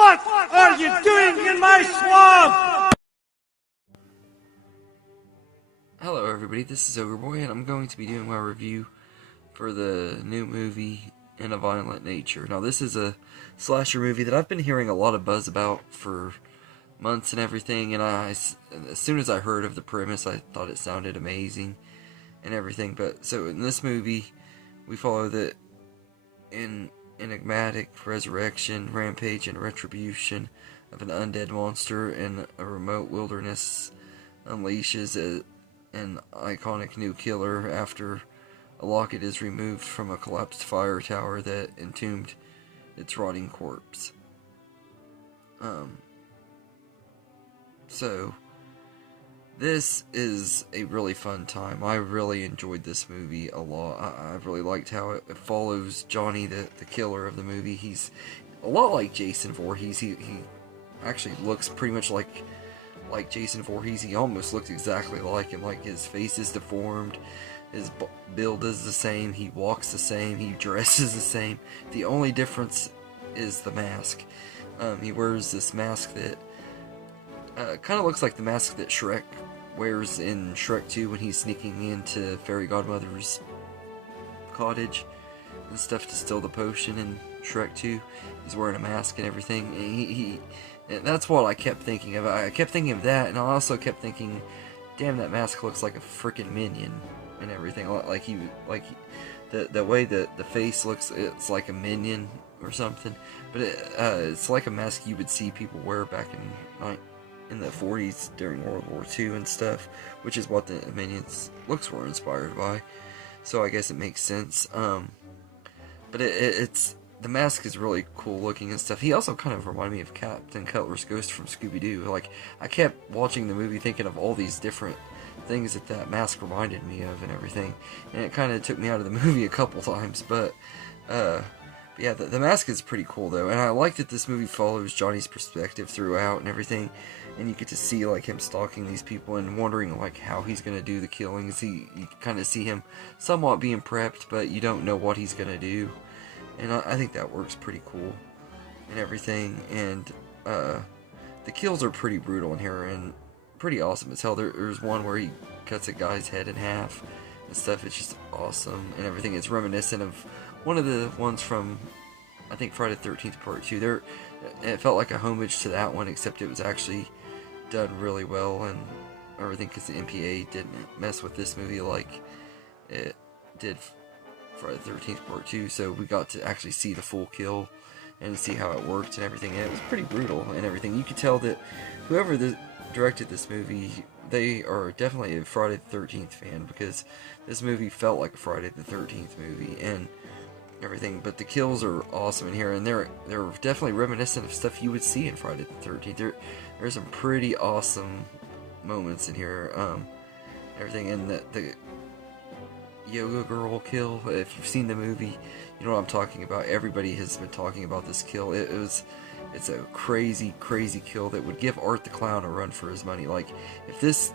What are you doing in my swamp? Hello everybody, this is Ogreboy, and I'm going to be doing my review for the new movie, In a Violent Nature. Now this is a slasher movie that I've been hearing a lot of buzz about for months and everything, and as soon as I heard of the premise, I thought it sounded amazing and everything. But so in this movie, we follow the enigmatic resurrection, rampage, and retribution of an undead monster in a remote wilderness unleashes an iconic new killer after a locket is removed from a collapsed fire tower that entombed its rotting corpse. So this is a really fun time. I really enjoyed this movie a lot. I really liked how it follows Johnny, the killer of the movie. He's a lot like Jason Voorhees. He actually looks pretty much like Jason Voorhees. He almost looks exactly like him. Like, his face is deformed, his build is the same, he walks the same, he dresses the same. The only difference is the mask. He wears this mask that kind of looks like the mask that Shrek wears in Shrek 2 when he's sneaking into Fairy Godmother's cottage and stuff to steal the potion in Shrek 2. He's wearing a mask and everything. And that's what I kept thinking of. I kept thinking of that, and I also kept thinking, damn, that mask looks like a freaking minion and everything. The way that the face looks, it's like a minion or something. But it's like a mask you would see people wear back in the 40s during World War II and stuff, which is what the Minions looks were inspired by. So I guess it makes sense. But it's the mask is really cool looking and stuff. He also kind of reminded me of Captain Cutler's Ghost from Scooby-Doo. Like, I kept watching the movie thinking of all these different things that mask reminded me of and everything, and it kind of took me out of the movie a couple times. But yeah, the mask is pretty cool though, and I like that this movie follows Johnny's perspective throughout and everything, and you get to see like him stalking these people and wondering like how he's gonna do the killings. You kind of see him somewhat being prepped, but you don't know what he's gonna do, and I think that works pretty cool and everything. And the kills are pretty brutal in here and pretty awesome as hell. There's one where he cuts a guy's head in half and stuff. It's just awesome and everything. It's reminiscent of one of the ones from, I think, Friday the 13th Part 2. It felt like a homage to that one, except it was actually done really well and everything, because the MPA didn't mess with this movie like it did Friday the 13th Part 2, so we got to actually see the full kill and see how it worked and everything, and it was pretty brutal and everything. You could tell that whoever directed this movie, they are definitely a Friday the 13th fan, because this movie felt like a Friday the 13th movie and everything. But the kills are awesome in here, and they're definitely reminiscent of stuff you would see in Friday the 13th. There's some pretty awesome moments in here, everything. And the yoga girl kill, if you've seen the movie, you know what I'm talking about. Everybody has been talking about this kill. It's a crazy kill that would give Art the Clown a run for his money. Like, if this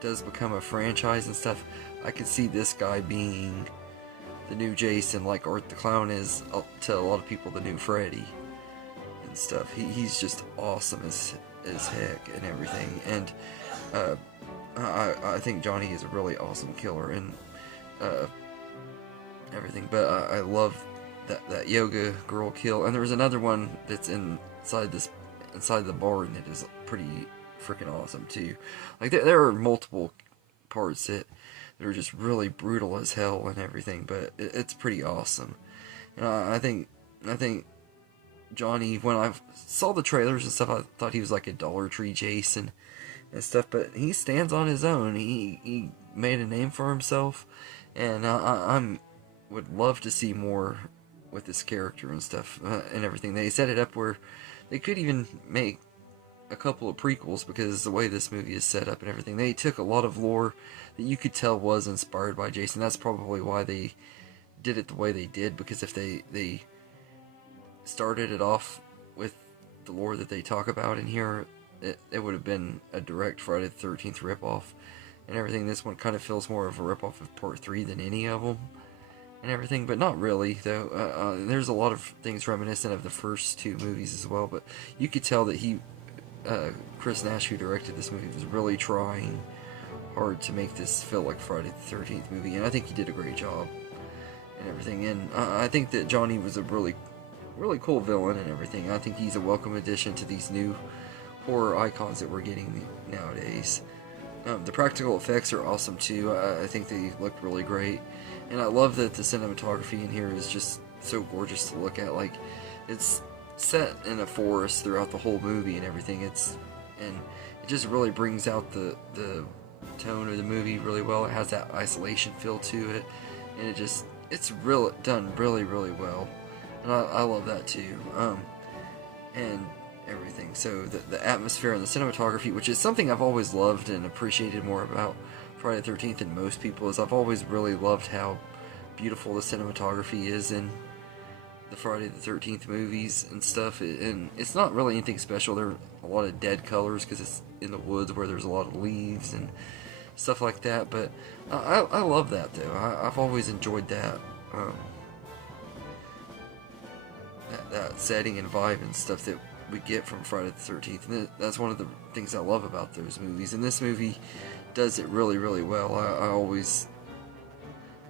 does become a franchise and stuff, I could see this guy being the new Jason, like Art the Clown is to a lot of people the new Freddy and stuff. He's just awesome as heck and everything. And I think Johnny is a really awesome killer and everything. But I love that yoga girl kill. And there was another one that's inside the barn that is pretty freaking awesome too. Like, there are multiple parts that are just really brutal as hell and everything, but it's pretty awesome. And I think Johnny, when I saw the trailers and stuff, I thought he was like a Dollar Tree Jason and stuff, but he stands on his own. He made a name for himself, and I would love to see more with this character and stuff and everything. They set it up where they could even make a couple of prequels, because the way this movie is set up and everything, they took a lot of lore that you could tell was inspired by Jason. That's probably why they did it the way they did, because if they started it off with the lore that they talk about in here, it would have been a direct Friday the 13th ripoff and everything. This one kind of feels more of a ripoff of Part 3 than any of them and everything, but not really though. There's a lot of things reminiscent of the first two movies as well, but you could tell that Chris Nash, who directed this movie, was really trying hard to make this feel like Friday the 13th movie, and I think he did a great job and everything. And I think that Johnny was a really, really cool villain and everything. I think he's a welcome addition to these new horror icons that we're getting nowadays. The practical effects are awesome too. I think they look really great, and I love that the cinematography in here is just so gorgeous to look at. Like, it's set in a forest throughout the whole movie and everything. And it just really brings out the tone of the movie really well. It has that isolation feel to it, and it's done really, really well, and I love that too. And everything. So the atmosphere and the cinematography, which is something I've always loved and appreciated more about Friday the 13th than most people, is I've always really loved how beautiful the cinematography is in the Friday the 13th movies and stuff. And it's not really anything special. There are a lot of dead colors because it's in the woods where there's a lot of leaves and stuff like that, but I love that though. I've always enjoyed that. That setting and vibe and stuff that we get from Friday the 13th, and that's one of the things I love about those movies, and this movie does it really, really well. I always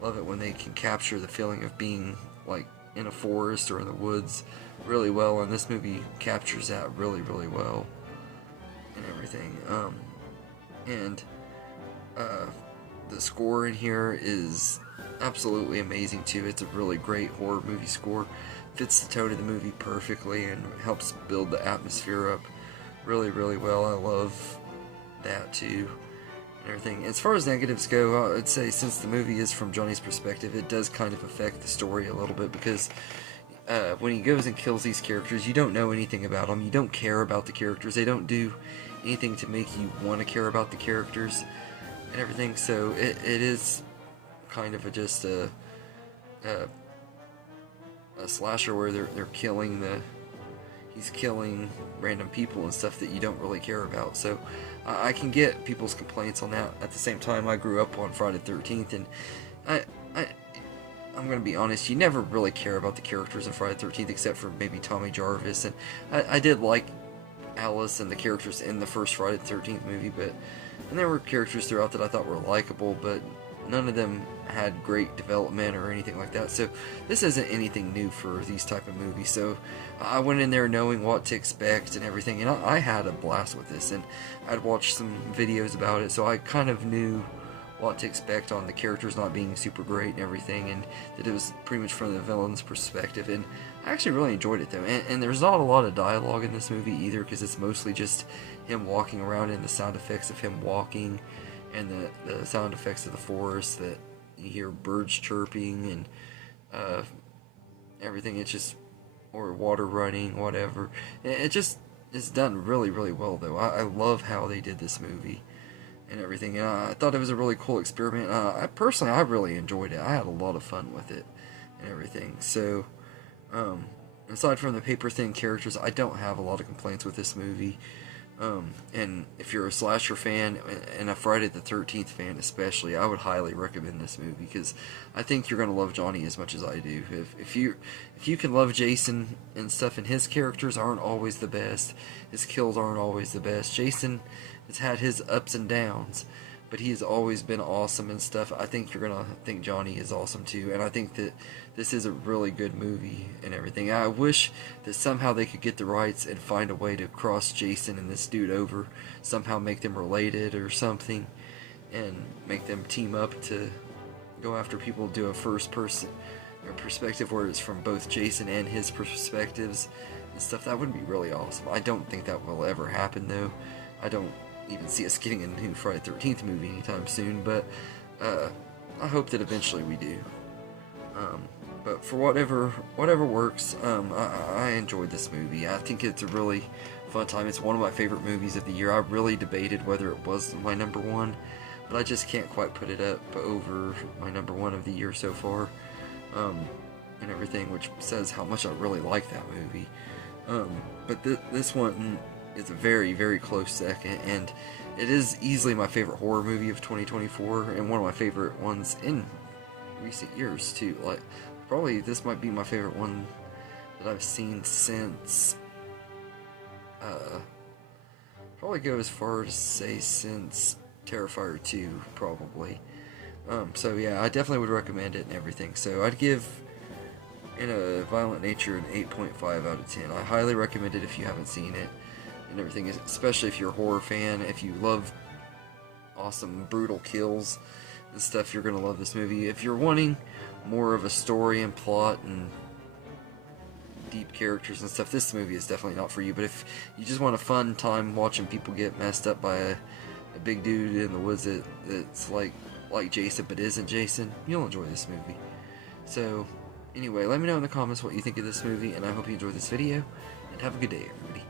love it when they can capture the feeling of being like in a forest or in the woods really well, and this movie captures that really, really well and everything. The score in here is absolutely amazing too. It's a really great horror movie score. Fits the tone of the movie perfectly and helps build the atmosphere up really, really well. I love that too and everything. As far as negatives go, I'd say since the movie is from Johnny's perspective, it does kind of affect the story a little bit, because when he goes and kills these characters, you don't know anything about them. You don't care about the characters. They don't do anything to make you want to care about the characters and everything. So it is kind of just a slasher where he's killing random people and stuff that you don't really care about. So I can get people's complaints on that. At the same time, I grew up on Friday the 13th, and I'm gonna be honest, you never really care about the characters in Friday the 13th except for maybe Tommy Jarvis, and I did like Alice and the characters in the first Friday the 13th movie, and there were characters throughout that I thought were likable, but none of them had great development or anything like that. So this isn't anything new for these type of movies. So I went in there knowing what to expect and everything, and I had a blast with this, and I'd watched some videos about it, so I kind of knew what to expect on the characters not being super great and everything, and that it was pretty much from the villain's perspective. And I actually really enjoyed it though, and there's not a lot of dialogue in this movie either, because it's mostly just him walking around and the sound effects of him walking, and the sound effects of the forest, that you hear birds chirping and everything. It's just, or water running, whatever. It just is done really, really well though. I love how they did this movie and everything. And I thought it was a really cool experiment. I really enjoyed it. I had a lot of fun with it and everything. So aside from the paper thin characters, I don't have a lot of complaints with this movie. And if you're a slasher fan and a Friday the 13th fan especially, I would highly recommend this movie, because I think you're going to love Johnny as much as I do. If you can love Jason and stuff, and his characters aren't always the best, his kills aren't always the best. Jason has had his ups and downs, but he has always been awesome and stuff. I think you're going to think Johnny is awesome too, and I think that this is a really good movie and everything. I wish that somehow they could get the rights and find a way to cross Jason and this dude over, somehow make them related or something, and make them team up to go after people, do a first person perspective where it's from both Jason and his perspectives and stuff. That would be really awesome. I don't think that will ever happen though. I don't even see us getting a new Friday the 13th movie anytime soon, but I hope that eventually we do. But for whatever works, I enjoyed this movie. I think it's a really fun time. It's one of my favorite movies of the year. I really debated whether it was my number one, but I just can't quite put it up over my number one of the year so far, and everything, which says how much I really like that movie. But this one is a very, very close second, and it is easily my favorite horror movie of 2024, and one of my favorite ones in recent years too. Like, probably this might be my favorite one that I've seen since. Probably go as far as say since Terrifier 2, probably. So yeah, I definitely would recommend it and everything. So I'd give In a Violent Nature an 8.5 out of 10. I highly recommend it if you haven't seen it and everything, especially if you're a horror fan. If you love awesome brutal kills and stuff, you're gonna love this movie. If you're wanting more of a story and plot and deep characters and stuff, this movie is definitely not for you. But if you just want a fun time watching people get messed up by a big dude in the woods that's like Jason but isn't Jason, you'll enjoy this movie. So anyway, let me know in the comments what you think of this movie, and I hope you enjoyed this video, and have a good day, everybody.